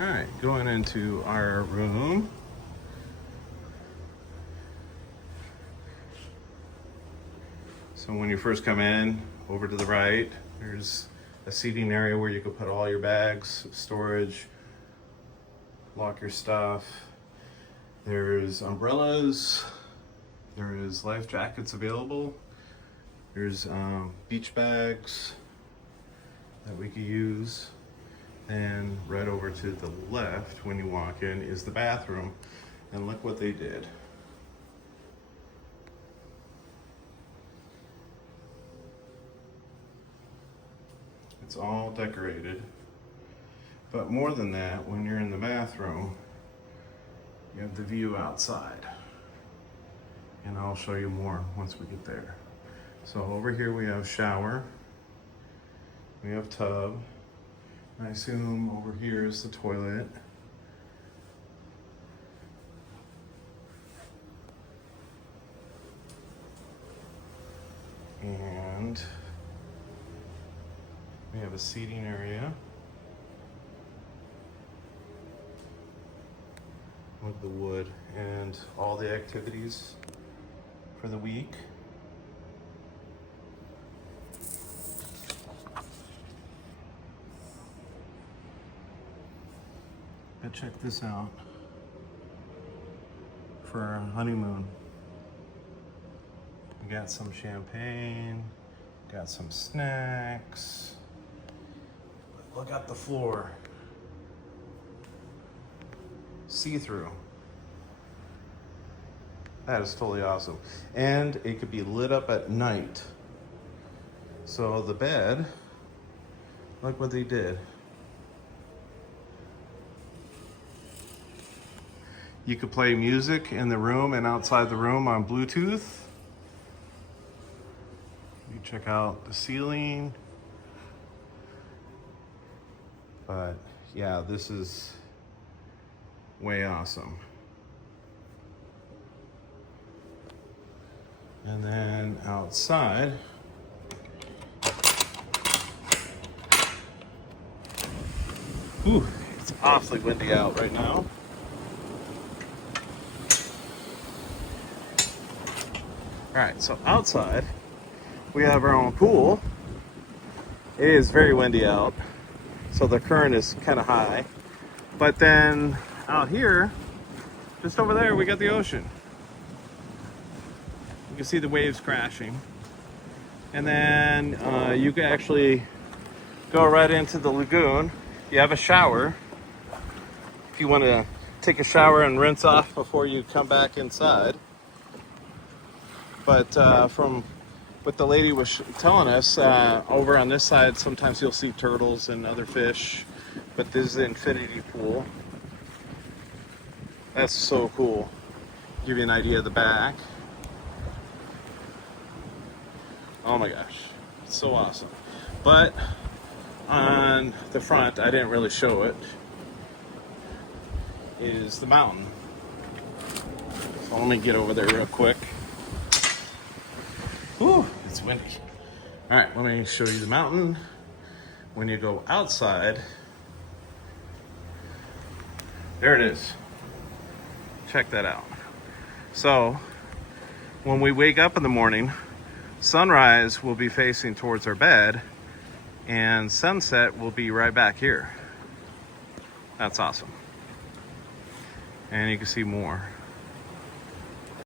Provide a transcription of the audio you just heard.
All right, going into our room. So when you first come in, over to the right, there's a seating area where you can put all your bags, storage, lock your stuff. There's umbrellas. There is life jackets available. There's beach bags that we could use. And right over to the left, when you walk in, is the bathroom. And look what they did. It's all decorated. But more than that, when you're in the bathroom, you have the view outside. And I'll show you more once we get there. So over here we have shower. We have tub. I assume over here is the toilet. And we have a seating area with the wood and all the activities for the week. But check this out for our honeymoon. We got some champagne, got some snacks. Look at the floor. See-through. That is totally awesome. And it could be lit up at night. So the bed, look what they did. You could play music in the room and outside the room on Bluetooth. You check out the ceiling. But yeah, this is way awesome. And then outside, whew, it's awfully windy out right now. All right, so outside, we have our own pool. It is very windy out, so the current is kind of high. But then out here, just over there, we got the ocean. You can see the waves crashing. And then you can actually go right into the lagoon. You have a shower. If you want to take a shower and rinse off before you come back inside. But from what the lady was telling us, over on this side, sometimes you'll see turtles and other fish. But this is the infinity pool. That's so cool. Give you an idea of the back. Oh my gosh, it's so awesome. But on the front, I didn't really show it, is the mountain. So let me get over there real quick. Whew, it's windy. All right, let me show you the mountain. When you go outside, there it is. Check that out. So when we wake up in the morning, sunrise will be facing towards our bed and sunset will be right back here. That's awesome. And you can see more.